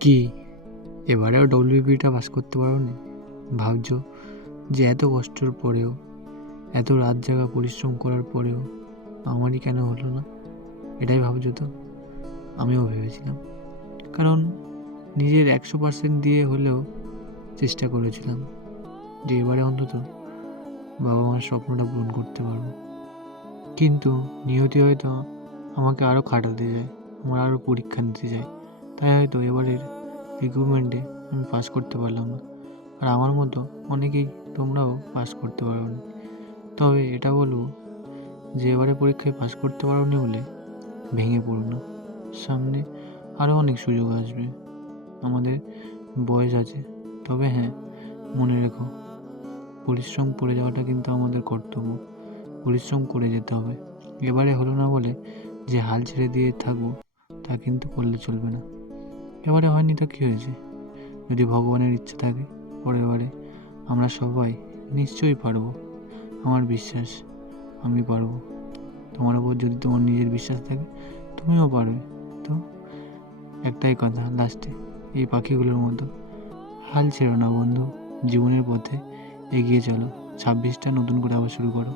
কি এবারেও ডব্লিউবিটা পাস করতে পারোনি? ভাবছো যে এত কষ্টের পরেও, এত রাত জাগা পরিশ্রম করার পরেও আমারই কেন হলো না? এটাই ভাবছো তো? আমিও ভেবেছিলাম, কারণ নিজের 100% দিয়ে হলেও চেষ্টা করেছিলাম যে এবারে অন্তত বাবা মার স্বপ্নটা পূরণ করতে পারবো। কিন্তু নিয়তি হয়তো আমাকে আরও খাটাতে যায়, আমার আরও পরীক্ষা নিতে যায়, তাই হয়তো এবারের রিক্রুটমেন্টে আমি পাস করতে পারলাম না। আর আমার মতো অনেকেই তোমরাও পাস করতে পারোনি। তবে এটা বলবো যে এবারে পরীক্ষায় পাস করতে পারোনি বলে ভেঙে পড়ো না। সামনে আরও অনেক সুযোগ আসবে, আমাদের বয়স আছে। তবে হ্যাঁ, মনে রেখো, পরিশ্রম করে যাওয়াটা কিন্তু আমাদের কর্তব্য। পরিশ্রম করে যেতে হবে। এবারে হলো না বলে যে হাল ছেড়ে দিয়ে থাকবো, তা কিন্তু করলে চলবে না। এবারে হয়নি তো কী হয়েছে? যদি ভগবানের ইচ্ছা থাকে পরের বারে আমরা সবাই নিশ্চয়ই পারবো। আমার বিশ্বাস আমি পারবো। তোমার ওপর যদি তোমার নিজের বিশ্বাস থাকে, তুমিও পারবে। তো একটাই কথা লাস্টে, এই পাখিগুলোর মতো হাল ছেড়ো না বন্ধু। জীবনের পথে এগিয়ে চলো। 26টা নতুন করে আবার শুরু করো।